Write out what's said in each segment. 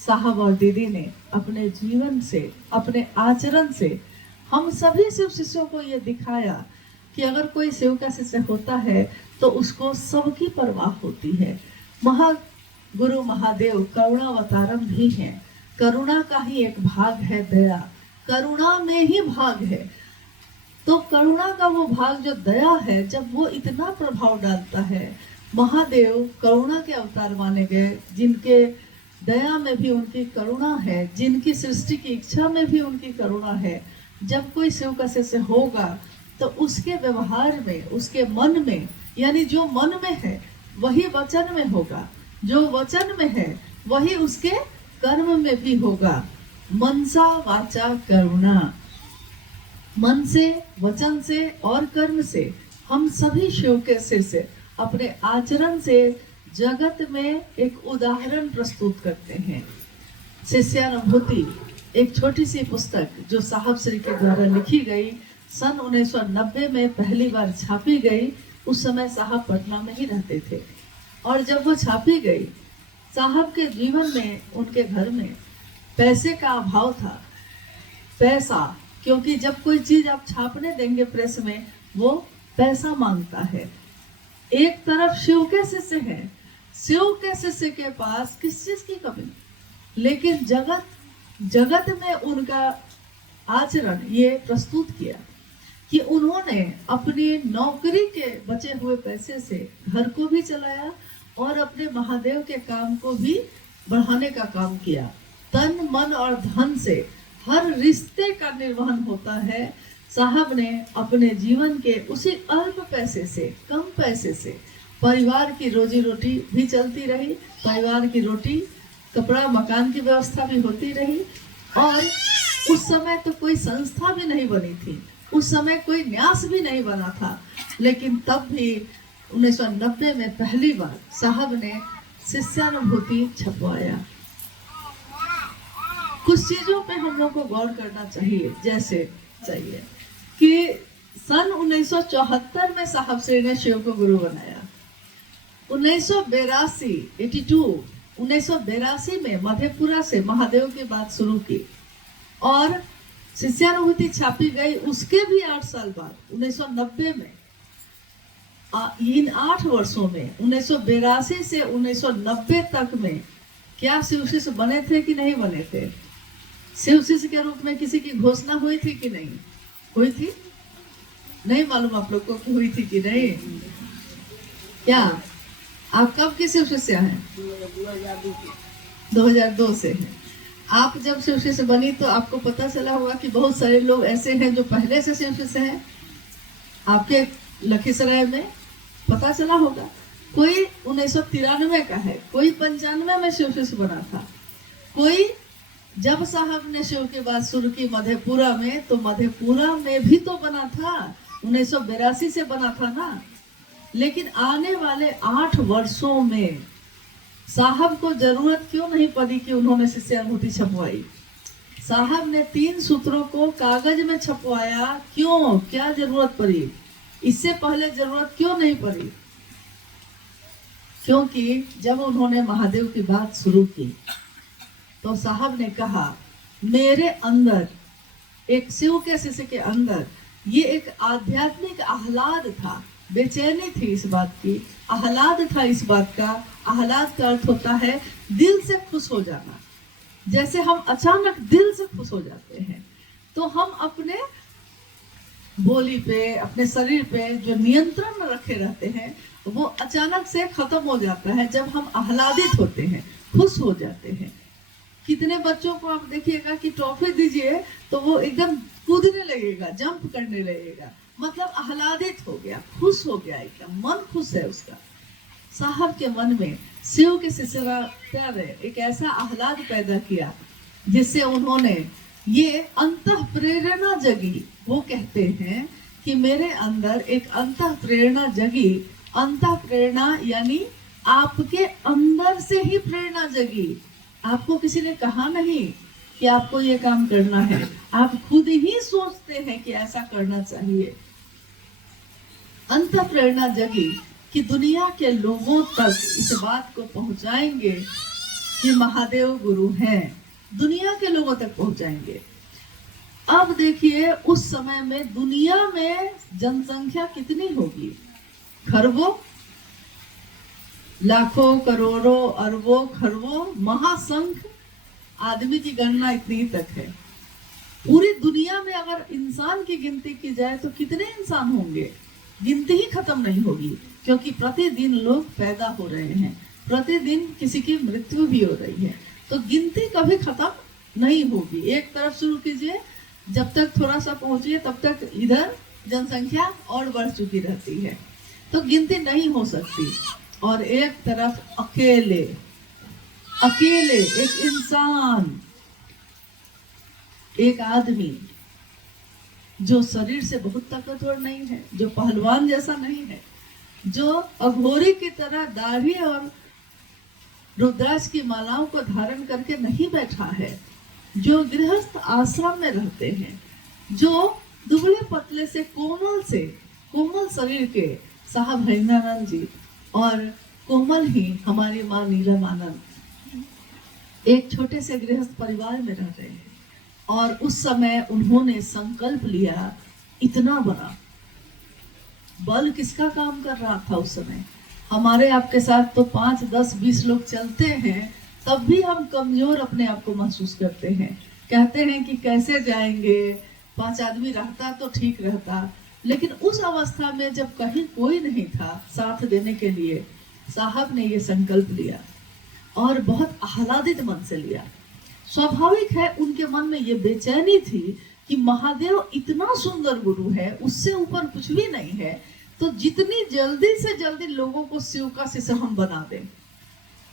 साहब और दीदी ने अपने जीवन से, अपने आचरण से हम सभी शिव शिष्यों को ये दिखाया कि अगर कोई शिव का शिष्य होता है तो उसको सबकी परवाह होती है। महागुरु महादेव करुणावतारम भी हैं। करुणा का ही एक भाग है दया, करुणा में ही भाग है। तो करुणा का वो भाग जो दया है, जब वो इतना प्रभाव डालता है, महादेव करुणा के अवतार माने गए, जिनके दया में भी उनकी करुणा है, जिनकी सृष्टि की इच्छा में भी उनकी करुणा है। जब कोई शिव का शिष्य होगा तो उसके व्यवहार में, उसके मन में, यानी जो मन में है वही वचन में होगा, जो वचन में है वही उसके कर्म में भी होगा। मनसा वाचा करुणा, मन से, वचन से और कर्म से हम सभी शिव के शिष्य अपने आचरण से जगत में एक उदाहरण प्रस्तुत करते हैं। शिष्यानुभूति एक छोटी सी पुस्तक जो साहब श्री के द्वारा लिखी गई, सन 1990 में पहली बार छापी गई। उस समय साहब पटना में ही रहते थे और जब वो छापी गई, साहब के जीवन में, उनके घर में पैसे का अभाव था। पैसा, क्योंकि जब कोई चीज आप छापने देंगे प्रेस में, वो पैसा मांगता है। एक तरफ शिव के शिष्य है, शिव के शिष्य के पास किस चीज की कमी, लेकिन जगत में उनका आचरण ये प्रस्तुत किया कि उन्होंने अपनी नौकरी के बचे हुए पैसे से घर को भी चलाया और अपने महादेव के काम को भी बढ़ाने का काम किया। तन मन और धन से हर रिश्ते का निर्वहन होता है। साहब ने अपने जीवन के उसी अल्प पैसे से, कम पैसे से परिवार की रोजी रोटी भी चलती रही, परिवार की रोटी, कपड़ा, मकान की व्यवस्था भी होती रही। और उस समय तो कोई संस्था भी नहीं बनी थी, उस समय कोई न्यास भी नहीं बना था, लेकिन तब भी 1990 में पहली बार साहब ने शिष्यानुभूति छपवाया। कुछ चीजों पे हम लोग को गौर करना चाहिए, जैसे चाहिए कि सन 1974 में साहब श्री ने शिव को गुरु बनाया। 1982 में मधेपुरा से महादेव की बात शुरू की और शिष्यानुभूति छापी गई। उसके भी 8 साल बाद 1990 में, इन 8 वर्षों में 1982 से 1990 तक में क्या शिव शिष्य बने थे कि नहीं बने थे? शिव शिष्य के रूप में किसी की घोषणा हुई थी कि नहीं हुई थी? नहीं मालूम आप लोग को कि हुई थी कि नहीं? क्या आप कब के शिव शिष्य हैं? 2002 से हैं। आप जब शिव शिष्य बनी तो आपको पता चला होगा कि बहुत सारे लोग ऐसे हैं जो पहले से शिव शिष्य हैं। आपके लखीसराय में पता चला होगा, कोई 1993 का है, कोई 95 में शिव शिष्य बना था, कोई जब साहब ने शिव की बात शुरू की मधेपुरा में, तो मधेपुरा में भी तो बना था, 1982 से बना था ना। लेकिन आने वाले 8 वर्षों में साहब को जरूरत क्यों नहीं पड़ी कि उन्होंने शिष्यानुभूति छपवाई? साहब ने 3 सूत्रों को कागज में छपवाया। क्यों, क्या जरूरत पड़ी? इससे पहले जरूरत क्यों नहीं पड़ी? क्योंकि जब उन्होंने महादेव की बात शुरू की तो साहब ने कहा, मेरे अंदर, एक शिव के शिष्य के अंदर ये एक आध्यात्मिक आह्लाद था, बेचैनी थी इस बात की, आह्लाद था इस बात का। आह्लाद का अर्थ होता है दिल से खुश हो जाना। जैसे हम अचानक दिल से खुश हो जाते हैं तो हम अपने बोली पे, अपने शरीर पे जो नियंत्रण रखे रहते हैं वो अचानक से खत्म हो जाता है जब हम आह्लादित होते हैं, खुश हो जाते हैं। कितने बच्चों को आप देखिएगा कि टॉफी दीजिए तो वो एकदम कूदने लगेगा, जंप करने लगेगा, मतलब आह्लादित हो गया, खुश हो गया, एकदम मन खुश है उसका। साहब के मन में शिव के शिष्य ने एक ऐसा आह्लाद पैदा किया जिससे उन्होंने ये अंतः प्रेरणा जगी। वो कहते हैं कि मेरे अंदर एक अंतः प्रेरणा जगी। अंतः प्रेरणा यानी आपके अंदर से ही प्रेरणा जगी। आपको किसी ने कहा नहीं कि आपको ये काम करना है, आप खुद ही सोचते हैं कि ऐसा करना चाहिए। अंतः प्रेरणा जगी कि दुनिया के लोगों तक इस बात को पहुंचाएंगे कि महादेव गुरु हैं, दुनिया के लोगों तक पहुंचाएंगे। अब देखिए उस समय में दुनिया में जनसंख्या कितनी होगी? खरबों, लाखों, करोड़ों, अरबों, खरबों, महासंख्य आदमी की गणना इतनी तक है। पूरी दुनिया में अगर इंसान की गिनती की जाए तो कितने इंसान होंगे? गिनती ही खत्म नहीं होगी, क्योंकि प्रतिदिन लोग पैदा हो रहे हैं, प्रतिदिन किसी की मृत्यु भी हो रही है, तो गिनती कभी खत्म नहीं होगी। एक तरफ शुरू कीजिए, जब तक थोड़ा सा पहुंचिए तब तक इधर जनसंख्या और बढ़ चुकी रहती है, तो गिनती नहीं हो सकती। और एक तरफ अकेले अकेले एक इंसान, एक आदमी जो शरीर से बहुत ताकतवर नहीं है, जो पहलवान जैसा नहीं है, जो अघोरी की तरह दाढ़ी और रुद्राक्ष की मालाओं को धारण करके नहीं बैठा है, जो गृहस्थ आश्रम में रहते हैं, जो दुबले पतले से कोमल शरीर के साहब हरिनानंद जी और कोमल ही हमारी माँ नीलमानंद एक छोटे से गृहस्थ परिवार में रह रहे हैं। और उस समय उन्होंने संकल्प लिया इतना बड़ा। बल किसका काम कर रहा था उस समय? हमारे आपके साथ तो 5, 10, 20 लोग चलते हैं, तब भी हम कमजोर अपने आप को महसूस करते हैं। कहते हैं कि कैसे जाएंगे, 5 आदमी रहता तो ठीक रहता। लेकिन उस अवस्था में जब कहीं कोई नहीं था साथ देने के लिए, साहब ने ये संकल्प लिया और बहुत आह्लादित मन से लिया। स्वाभाविक है उनके मन में ये बेचैनी थी कि महादेव इतना सुंदर गुरु है, उससे ऊपर कुछ भी नहीं है, तो जितनी जल्दी से जल्दी लोगों को शिव का शिष्य हम बना दें।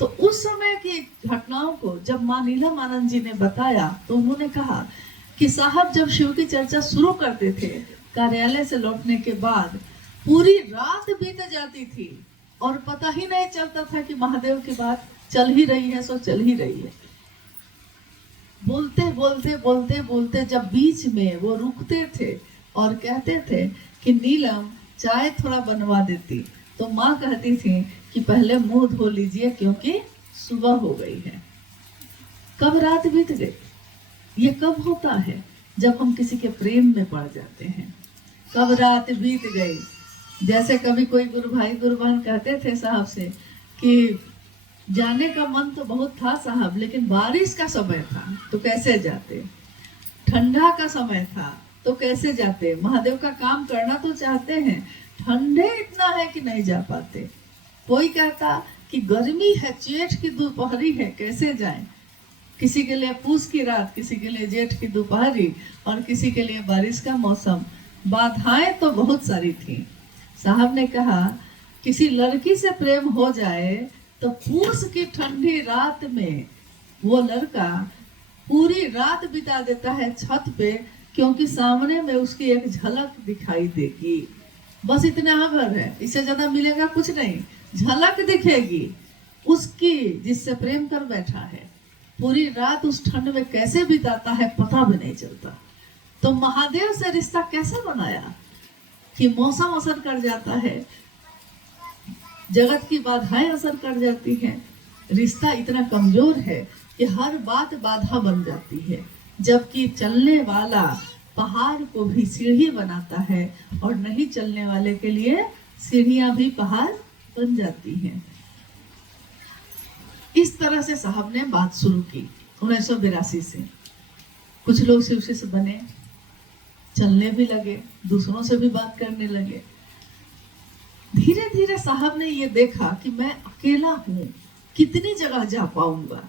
तो उस समय की घटनाओं को जब माँ नीलमानंद जी ने बताया तो उन्होंने कहा कि साहब जब शिव की चर्चा शुरू करते थे, कार्यालय से लौटने के बाद पूरी रात बीत जाती थी और पता ही नहीं चलता था कि महादेव की बात चल ही रही है, सो चल ही रही है। बोलते जब बीच में वो रुकते थे और कहते थे कि नीलम चाय थोड़ा बनवा देती, तो माँ कहती थी कि पहले मुंह धो लीजिए क्योंकि सुबह हो गई है। कब रात बीत गई? ये कब होता है? जब हम किसी के प्रेम में पड़ जाते हैं। कब रात बीत गई? जैसे कभी कोई गुरु भाई गुरु बहन कहते थे साहब से कि जाने का मन तो बहुत था साहब, लेकिन बारिश का समय था तो कैसे जाते, ठंडा का समय था तो कैसे जाते, महादेव का काम करना तो चाहते हैं, ठंडे इतना है कि नहीं जा पाते। कोई कहता कि गर्मी है, जेठ की दोपहरी है, कैसे जाएं। किसी के लिए पूस की रात, किसी के लिए जेठ की दोपहरी और किसी के लिए बारिश का मौसम। बाधाएं तो बहुत सारी थी। साहब ने कहा किसी लड़की से प्रेम हो जाए तो पूस की ठंडी रात में वो लड़का पूरी रात बिता देता है छत पे, क्योंकि सामने में उसकी एक झलक दिखाई देगी। बस इतना भर है, इससे ज्यादा मिलेगा कुछ नहीं। झलक दिखेगी उसकी जिससे प्रेम कर बैठा है। पूरी रात उस ठंड में कैसे बिताता है पता भी नहीं चलता। तो महादेव से रिश्ता कैसे बनाया कि मौसम असर कर जाता है, जगत की बाधाएं असर कर जाती हैं। रिश्ता इतना कमजोर है कि हर बात बाधा बन जाती है, जबकि चलने वाला पहाड़ को भी सीढ़ी बनाता है और नहीं चलने वाले के लिए सीढ़ियां भी पहाड़ बन जाती हैं। इस तरह से साहब ने बात शुरू की 1982 से। कुछ लोग शिव शिष्य बने, चलने भी लगे, दूसरों से भी बात करने लगे। धीरे धीरे साहब ने ये देखा कि मैं अकेला हूँ, कितनी जगह जा पाऊंगा।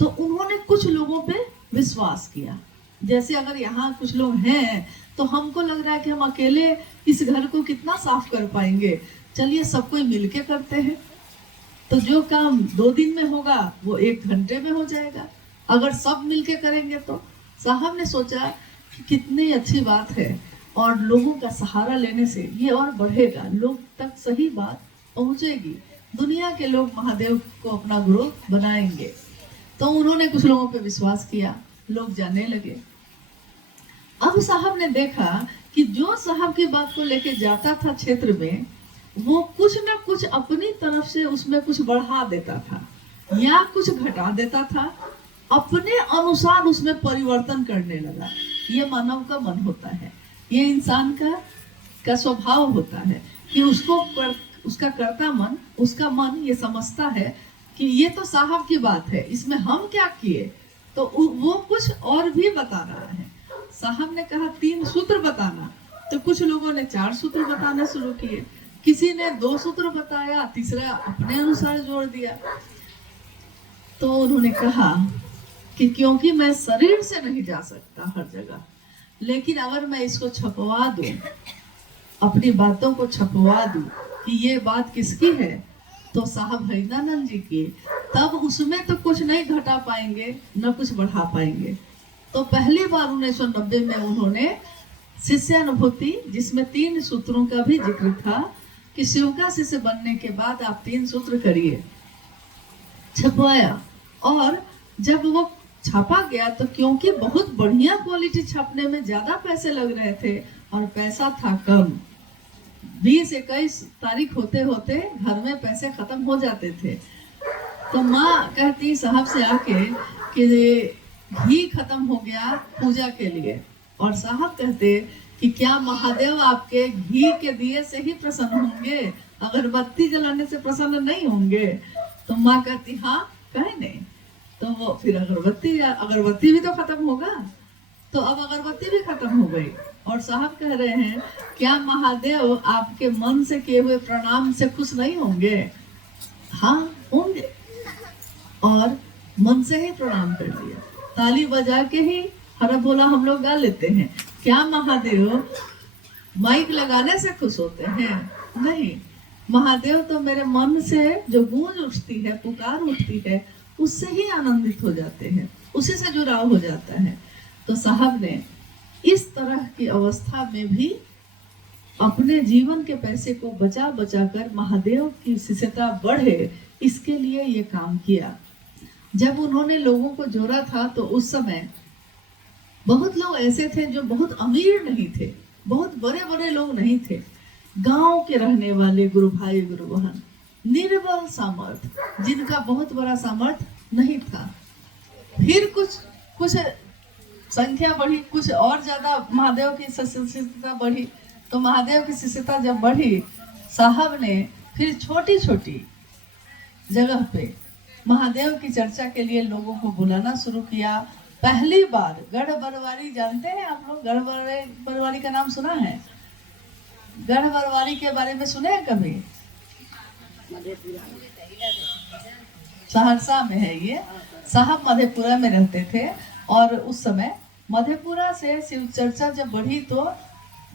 तो उन्होंने कुछ लोगों पे विश्वास किया। जैसे अगर यहाँ कुछ लोग हैं तो हमको लग रहा है कि हम अकेले इस घर को कितना साफ कर पाएंगे, चलिए सब कोई मिलके करते हैं। तो जो काम 2 दिन में होगा वो 1 घंटे में हो जाएगा, अगर सब मिलके करेंगे तो। साहब ने सोचा कि कितनी अच्छी बात है और लोगों का सहारा लेने से ये और बढ़ेगा, लोग तक सही बात पहुंचेगी, दुनिया के लोग महादेव को अपना गुरु बनाएंगे। तो उन्होंने कुछ लोगों पे विश्वास किया, लोग जाने लगे। अब साहब ने देखा कि जो साहब की बात को लेके जाता था क्षेत्र में, वो कुछ ना कुछ अपनी तरफ से उसमें कुछ बढ़ा देता था। या कुछ घटा देता था, अपने अनुसार उसमें परिवर्तन करने लगा। ये मानव का मन होता है, ये इंसान का स्वभाव होता है कि उसका कर्ता मन, उसका मन ये समझता है कि ये तो साहब की बात है, इसमें हम क्या किए, तो वो कुछ और भी बता रहा है। साहब ने कहा 3 सूत्र बताना, तो कुछ लोगों ने 4 सूत्र बताना शुरू किए, किसी ने 2 सूत्र बताया, तीसरा अपने अनुसार जोड़ दिया। तो उन्होंने कहा कि क्योंकि मैं शरीर से नहीं जा सकता हर जगह, लेकिन अगर मैं इसको छपवा दूं, अपनी बातों को छपवा दूं कि ये बात किसकी है, तो साहब हरिदानंद जी की, तब उसमें तो कुछ नहीं घटा पाएंगे न कुछ बढ़ा पाएंगे। तो पहली बार 1990 में उन्होंने शिष्यानुभूति, जिसमें 3 सूत्रों का भी जिक्र था कि शिव का शिष्य बनने के बाद आप 3 सूत्र करिए, छपवाया। और जब वो छापा गया तो क्योंकि बहुत बढ़िया क्वालिटी छापने में ज्यादा पैसे लग रहे थे और पैसा था कम, 20-21 तारीख होते होते घर में पैसे खत्म हो जाते थे। तो माँ कहती साहब से आके कि घी खत्म हो गया पूजा के लिए, और साहब कहते कि क्या महादेव आपके घी के दिए से ही प्रसन्न होंगे, अगरबत्ती जलाने से प्रसन्न नहीं होंगे? तो माँ कहती हाँ, कहे नहीं। तो वो फिर अगरबत्ती भी तो खत्म होगा, तो अब अगरबत्ती भी खत्म हो गई। और साहब कह रहे हैं क्या महादेव आपके मन से किए हुए प्रणाम से खुश नहीं होंगे? हाँ होंगे। और मन से ही प्रणाम कर लिया, ताली बजा के ही हरा बोला हम लोग गा लेते हैं। क्या महादेव माइक लगाने से खुश होते हैं? नहीं, महादेव तो मेरे मन से जो गूंज उठती है, पुकार उठती है, उससे ही आनंदित हो जाते हैं, उसी से जुड़ाव हो जाता है। तो साहब ने इस तरह की अवस्था में भी अपने जीवन के पैसे को बचा बचा कर महादेव की शिष्यता बढ़े, इसके लिए ये काम किया। जब उन्होंने लोगों को जोड़ा था तो उस समय बहुत लोग ऐसे थे जो बहुत अमीर नहीं थे, बहुत बड़े बड़े लोग नहीं थे, गांव के रहने वाले गुरु भाई गुरु बहन, निर्बल सामर्थ, जिनका बहुत बड़ा सामर्थ नहीं था। फिर कुछ संख्या बढ़ी, कुछ और ज्यादा महादेव की शिष्यता बढ़ी। तो महादेव की शिष्यता जब बढ़ी, साहब ने फिर छोटी छोटी जगह पे महादेव की चर्चा के लिए लोगों को बुलाना शुरू किया। पहली बार गढ़ बरवारी, जानते हैं आप लोग? गढ़ बरवारी का नाम सुना है? गढ़ बरवारी के बारे में सुने हैं कभी? सहरसा में है ये। साहब मधेपुरा में रहते थे, और उस समय मधेपुरा से शिव चर्चा जब बढ़ी तो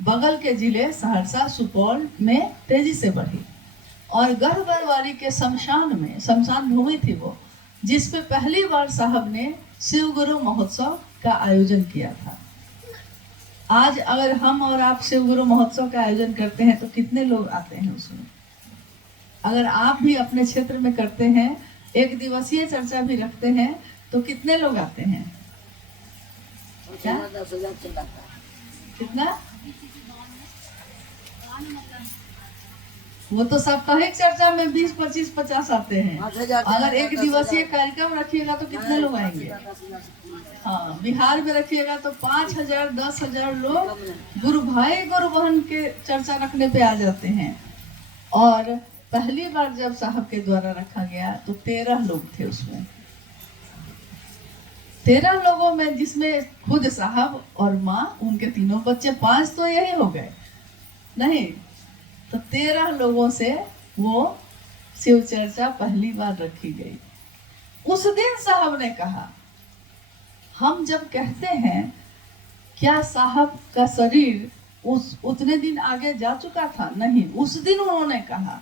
बगल के जिले सहरसा, सुपौल में तेजी से बढ़ी। और गढ़ बरवारी के शमशान भूमि थी वो, जिसपे पहली बार साहब ने शिव गुरु महोत्सव का आयोजन किया था। आज अगर हम और आप शिव गुरु महोत्सव का आयोजन करते हैं तो कितने लोग आते हैं उसमें? अगर आप भी अपने क्षेत्र में करते हैं, 1 दिवसीय चर्चा भी रखते हैं, तो कितने लोग आते हैं? क्या? कितना? वो तो साप्ताहिक चर्चा में 20, 25, 50 आते हैं। अगर 1 दिवसीय कार्यक्रम रखिएगा तो कितने लोग आएंगे? हाँ, बिहार में रखिएगा तो 5,000, 10,000 लोग गुरु भाई गुरु बहन के चर्चा रखने पे आ जाते हैं। और पहली बार जब साहब के द्वारा रखा गया तो 13 लोग थे उसमें। 13 लोगों में जिसमें खुद साहब और माँ, उनके 3 बच्चे, 5 तो यही हो गए नहीं, तो 13 लोगों से वो शिव चर्चा पहली बार रखी गई। उस दिन साहब ने कहा, हम जब कहते हैं क्या साहब का शरीर उतने दिन आगे जा चुका था? नहीं, उस दिन उन्होंने कहा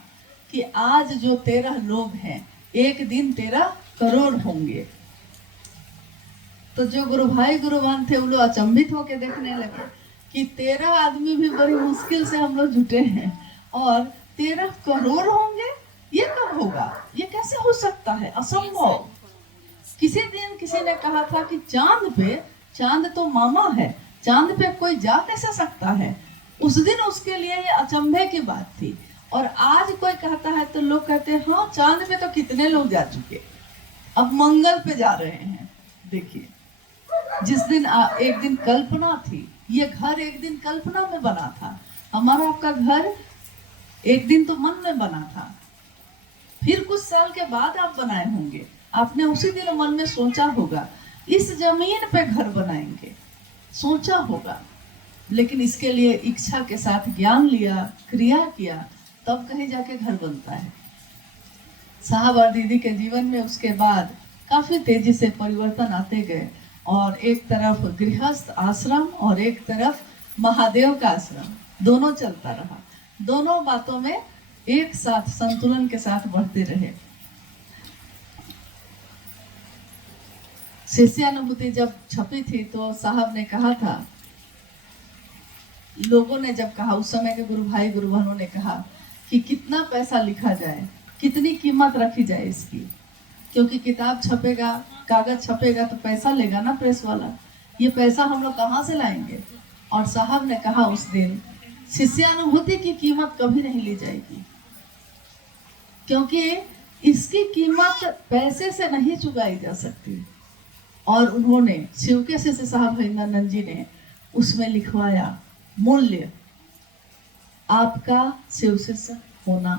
कि आज जो 13 लोग हैं, एक दिन 13 करोड़ होंगे। तो जो गुरु भाई गुरु बहन थे वो लोग अचंभित होकर देखने लगे कि 13 आदमी भी बड़ी मुश्किल से हम लोग जुटे हैं, और 13 करोड़ होंगे, ये कब होगा? ये कैसे हो सकता है? असंभव। किसी दिन किसी ने कहा था कि चांद तो मामा है, चांद पे कोई जा कैसे सकता है? उस दिन उसके लिए ये अचंभे की बात थी। और आज कोई कहता है तो लोग कहते हैं हाँ, चांद पे तो कितने लोग जा चुके। अब मंगल पे जा रहे हैं। देखिए, जिस दिन एक दिन कल्पना थी, ये घर एक दिन कल्पना में बना था। हमारा आपका घर एक दिन तो मन में बना था, फिर कुछ साल के बाद आप बनाए होंगे। आपने उसी दिन मन में सोचा होगा इस जमीन पे घर बनाएंगे, सोचा होगा, लेकिन इसके लिए इच्छा के साथ ज्ञान लिया, क्रिया किया, तब कहीं जाके घर बनता है। साहब और दीदी के जीवन में उसके बाद काफी तेजी से परिवर्तन आते गए, और एक तरफ गृहस्थ आश्रम और एक तरफ महादेव का आश्रम, दोनों चलता रहा। दोनों बातों में एक साथ संतुलन के साथ बढ़ते रहे। शिष्यानुभूति जब छपी थी तो साहब ने कहा था, लोगों ने जब कहा, उस समय के गुरु भाई गुरु बहनों ने कहा कि कितना पैसा लिखा जाए, कितनी कीमत रखी जाए इसकी, क्योंकि किताब छपेगा, कागज छपेगा तो पैसा लेगा ना प्रेस वाला, ये पैसा हम लोग कहाँ से लाएंगे। और साहब ने कहा उस दिन, शिष्यानुभूति की कीमत कभी नहीं ली जाएगी, क्योंकि इसकी कीमत पैसे से नहीं चुकाई जा सकती। और उन्होंने शिव के शिष्य साहब हरिंदरानंद जी ने उसमें लिखवाया, मूल्य आपका शिव शिष्य होना,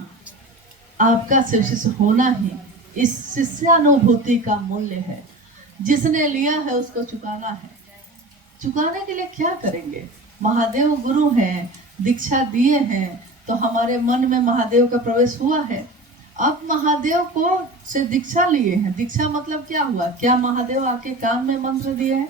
आपका शिव शिष्य होना ही इस शिष्यानुभूति का मूल्य है। जिसने लिया है उसको चुकाना है। चुकाने के लिए क्या करेंगे? महादेव गुरु हैं, दीक्षा दिए हैं, तो हमारे मन में महादेव का प्रवेश हुआ है। अब महादेव को से दीक्षा लिए हैं। दीक्षा मतलब क्या हुआ? क्या महादेव आके कान में मंत्र दिए हैं?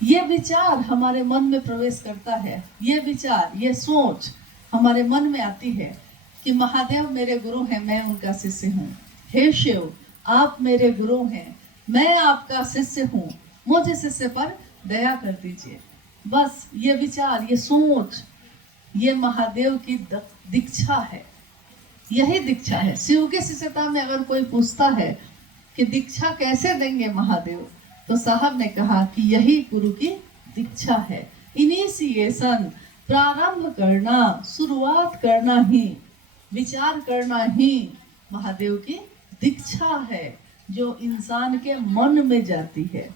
ये विचार हमारे मन में प्रवेश करता है। ये विचार, ये सोच हमारे मन में आती है कि महादेव मेरे गुरु हैं, मैं उनका शिष्य हूँ। हे शिव, आप मेरे गुरु हैं, मैं आपका शिष्य हूँ, मुझे शिष्य पर दया कर दीजिए। बस ये विचार, ये सोच, ये महादेव की दीक्षा है। यही दीक्षा है। शिव के शिष्यता में अगर कोई पूछता है कि दीक्षा कैसे देंगे महादेव, तो साहब ने कहा कि यही गुरु की दीक्षा है। इनिशिएशन, प्रारंभ करना, शुरुआत करना ही, विचार करना ही महादेव की दीक्षा है, जो इंसान के मन में जाती है।